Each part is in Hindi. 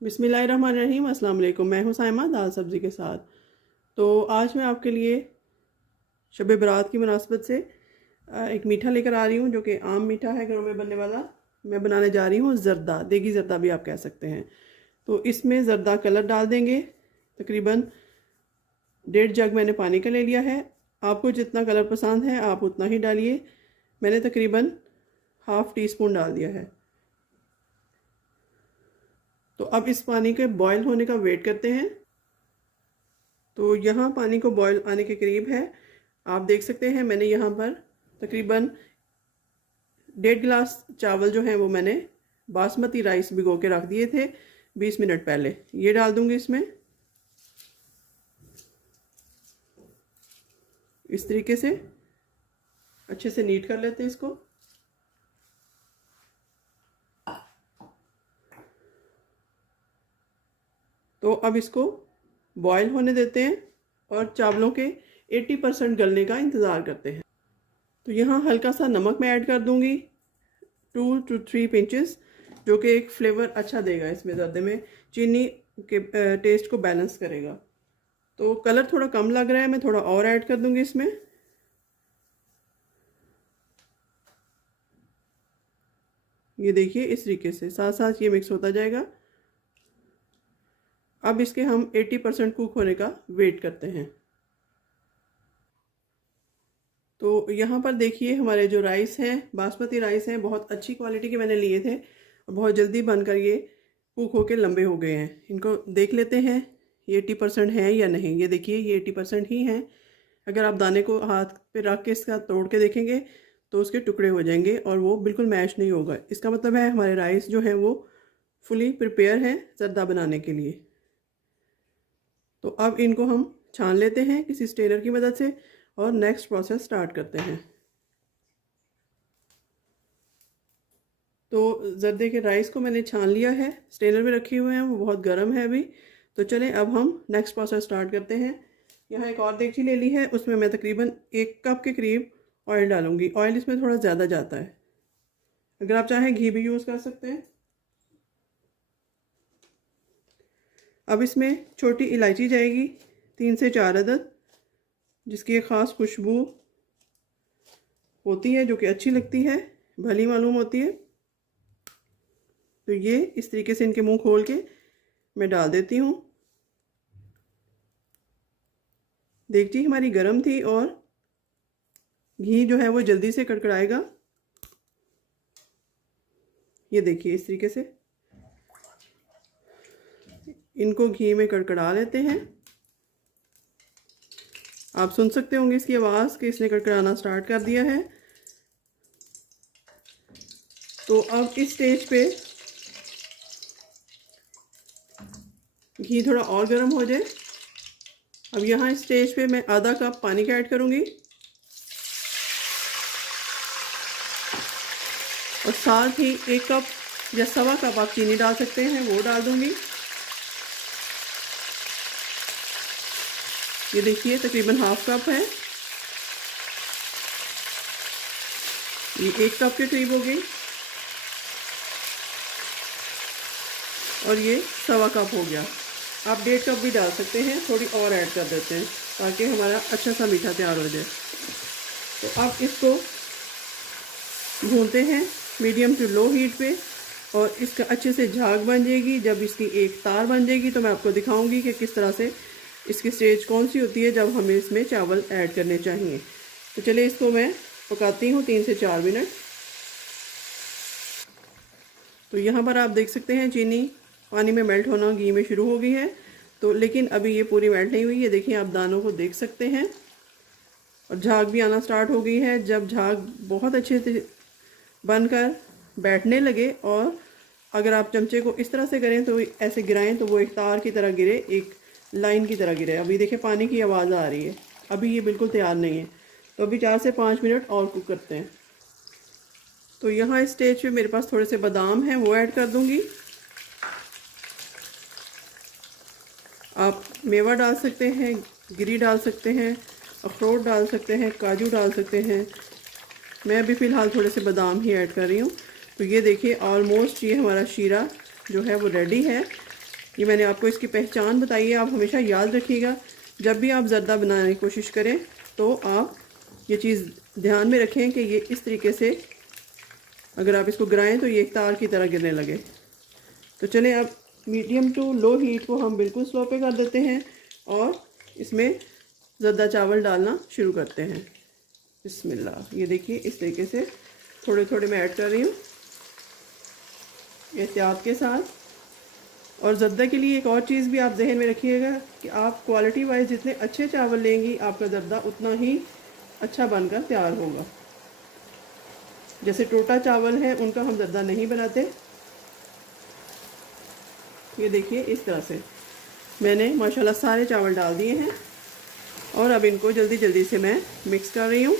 बिस्मिल्लाहिर्रहमानिर्रहीम। अस्सलाम वालेकुम। मैं हूं साइमा दाल सब्ज़ी के साथ। तो आज मैं आपके लिए शब बरात की मुनासबत से एक मीठा लेकर आ रही हूं जो कि आम मीठा है घरों में बनने वाला। मैं बनाने जा रही हूं ज़र्दा, देगी ज़र्दा भी आप कह सकते हैं। तो इसमें ज़र्दा कलर डाल देंगे। तकरीबन 1.5 जग मैंने पानी का ले लिया है। आपको जितना कलर पसंद है आप उतना ही डालिए। मैंने तकरीबन ½ टी स्पून डाल दिया है। तो अब इस पानी के बॉयल होने का वेट करते हैं। तो यहाँ पानी को बॉयल आने के करीब है। आप देख सकते हैं मैंने यहाँ पर तकरीबन 1.5 गिलास चावल जो हैं वो मैंने बासमती राइस भिगो के रख दिए थे 20 मिनट पहले। ये डाल दूंगी इसमें। इस तरीके से अच्छे से नीट कर लेते हैं इसको। तो अब इसको बॉयल होने देते हैं और चावलों के 80% गलने का इंतज़ार करते हैं। तो यहाँ हल्का सा नमक मैं ऐड कर दूंगी 2 to 3 पिंचेस, जो कि एक फ्लेवर अच्छा देगा इसमें। ज़र्दे में चीनी के टेस्ट को बैलेंस करेगा। तो कलर थोड़ा कम लग रहा है, मैं थोड़ा और ऐड कर दूंगी इसमें। ये देखिए इस तरीके से साथ साथ ये मिक्स होता जाएगा। अब इसके हम 80% कुक होने का वेट करते हैं। तो यहाँ पर देखिए हमारे जो राइस हैं, बासमती राइस हैं, बहुत अच्छी क्वालिटी के मैंने लिए थे और बहुत जल्दी बनकर ये कुक होके लंबे हो गए हैं। इनको देख लेते हैं ये 80% हैं या नहीं। ये देखिए ये 80% ही हैं। अगर आप दाने को हाथ पे रख के इसका तोड़ के देखेंगे तो उसके टुकड़े हो जाएंगे और वो बिल्कुल मैश नहीं होगा। इसका मतलब है हमारे राइस जो हैं वो फुली प्रिपेयर हैं ज़र्दा बनाने के लिए। तो अब इनको हम छान लेते हैं किसी स्ट्रेनर की मदद से और नेक्स्ट प्रोसेस स्टार्ट करते हैं। तो ज़र्दे के राइस को मैंने छान लिया है, स्ट्रेनर में रखे हुए हैं, वो बहुत गर्म है अभी। तो चलें अब हम नेक्स्ट प्रोसेस स्टार्ट करते हैं। यहाँ एक और देगची ले ली है, उसमें मैं तकरीबन 1 कप के करीब ऑयल डालूंगी। ऑयल इसमें थोड़ा ज़्यादा जाता है, अगर आप चाहें घी भी यूज़ कर सकते हैं। अब इसमें छोटी इलायची जाएगी 3 से 4 अदद, जिसकी एक ख़ास खुशबू होती है जो कि अच्छी लगती है, भली मालूम होती है। तो ये इस तरीके से इनके मुंह खोल के मैं डाल देती हूँ। देगची हमारी गर्म थी और घी जो है वो जल्दी से कड़कड़ाएगा। ये देखिए इस तरीके से इनको घी में कड़कड़ा लेते हैं। आप सुन सकते होंगे इसकी आवाज़ कि इसने कड़कड़ाना स्टार्ट कर दिया है। तो अब इस स्टेज पे घी थोड़ा और गर्म हो जाए। अब यहाँ इस स्टेज पे मैं आधा कप पानी का ऐड करूँगी और साथ ही 1 कप या 1.25 कप आप चीनी डाल सकते हैं, वो डाल दूँगी। ये देखिए तकरीबन ½ कप है, ये 1 कप के करीब हो गई और ये 1.25 कप हो गया। आप 1.5 कप भी डाल सकते हैं, थोड़ी और ऐड कर देते हैं ताकि हमारा अच्छा सा मीठा तैयार हो जाए। तो अब इसको भूनते हैं मीडियम टू लो हीट पे और इसका अच्छे से झाग बन जाएगी। जब इसकी एक तार बन जाएगी तो मैं आपको दिखाऊंगी कि किस तरह से इसकी स्टेज कौन सी होती है जब हमें इसमें चावल ऐड करने चाहिए। तो चलिए इसको मैं पकाती हूँ 3 से 4 मिनट। तो यहाँ पर आप देख सकते हैं चीनी पानी में मेल्ट होना घी में शुरू हो गई है। तो लेकिन अभी ये पूरी मेल्ट नहीं हुई है। देखिए आप दानों को देख सकते हैं और झाग भी आना स्टार्ट हो गई है। जब झाग बहुत अच्छे से बनकर बैठने लगे और अगर आप चमचे को इस तरह से करें तो ऐसे गिराएं तो वो एक तार की तरह गिरे, एक लाइन की तरह गिरे। अभी देखिए पानी की आवाज़ आ रही है, अभी ये बिल्कुल तैयार नहीं है। तो अभी 4 से 5 मिनट और कुक करते हैं। तो यहाँ इस स्टेज पे मेरे पास थोड़े से बादाम हैं, वो ऐड कर दूँगी। आप मेवा डाल सकते हैं, गिरी डाल सकते हैं, अखरोट डाल सकते हैं, काजू डाल सकते हैं। मैं अभी फ़िलहाल थोड़े से बादाम ही ऐड कर रही हूँ। तो ये देखिए ऑलमोस्ट ये हमारा शीरा जो है वो रेडी है। ये मैंने आपको इसकी पहचान बताई है, आप हमेशा याद रखिएगा। जब भी आप ज़र्दा बनाने की कोशिश करें तो आप ये चीज़ ध्यान में रखें कि ये इस तरीके से अगर आप इसको गिराएं तो ये एक तार की तरह गिरने लगे। तो चलें अब मीडियम टू लो हीट को हम बिल्कुल स्लो पे कर देते हैं और इसमें ज़र्दा चावल डालना शुरू करते हैं। बिस्मिल्लाह। ये देखिए इस तरीके से थोड़े थोड़े मैं ऐड कर रही हूँ एहतियात के साथ। और ज़र्दा के लिए एक और चीज़ भी आप जहन में रखिएगा कि आप क्वालिटी वाइज जितने अच्छे चावल लेंगी आपका ज़र्दा उतना ही अच्छा बनकर तैयार होगा। जैसे टोटा चावल है उनका हम ज़र्दा नहीं बनाते। ये देखिए इस तरह से मैंने माशाल्लाह सारे चावल डाल दिए हैं और अब इनको जल्दी जल्दी से मैं मिक्स कर रही हूँ।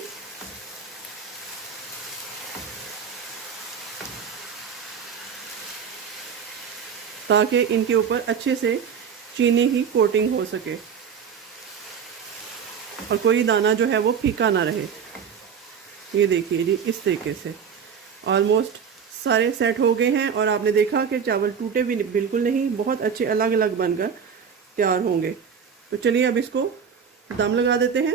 ताकि इनके ऊपर अच्छे से चीनी की कोटिंग हो सके और कोई दाना जो है वो फीका ना रहे। ये देखिए जी इस तरीके से ऑलमोस्ट सारे सेट हो गए हैं और आपने देखा कि चावल टूटे भी बिल्कुल नहीं, बहुत अच्छे अलग अलग बनकर तैयार होंगे। तो चलिए अब इसको दम लगा देते हैं।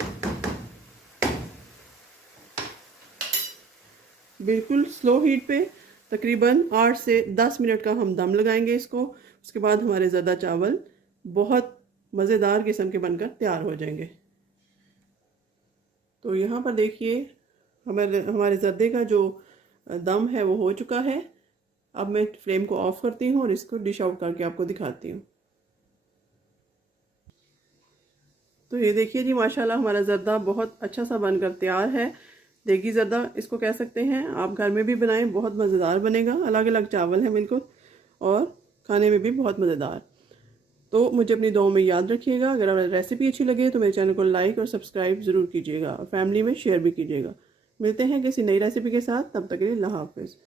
बिल्कुल स्लो हीट पे तकरीबन 8 से 10 मिनट का हम दम लगाएंगे इसको। उसके बाद हमारे ज़र्दा चावल बहुत मज़ेदार किस्म के बनकर तैयार हो जाएंगे। तो यहाँ पर देखिए हमारे ज़र्दे का जो दम है वो हो चुका है। अब मैं फ्लेम को ऑफ करती हूँ और इसको डिश आउट करके आपको दिखाती हूँ। तो ये देखिए जी माशाल्लाह हमारा ज़र्दा बहुत अच्छा सा बनकर तैयार है। देगी ज़र्दा इसको कह सकते हैं, आप घर में भी बनाएं, बहुत मज़ेदार बनेगा। अलग अलग चावल हैं बिल्कुल और खाने में भी बहुत मज़ेदार। तो मुझे अपनी दुआओं में याद रखिएगा। अगर रेसिपी अच्छी लगे तो मेरे चैनल को लाइक और सब्सक्राइब ज़रूर कीजिएगा और फैमिली में शेयर भी कीजिएगा। मिलते हैं किसी नई रेसिपी के साथ, तब तक के लिए अल्लाह हाफ़िज़।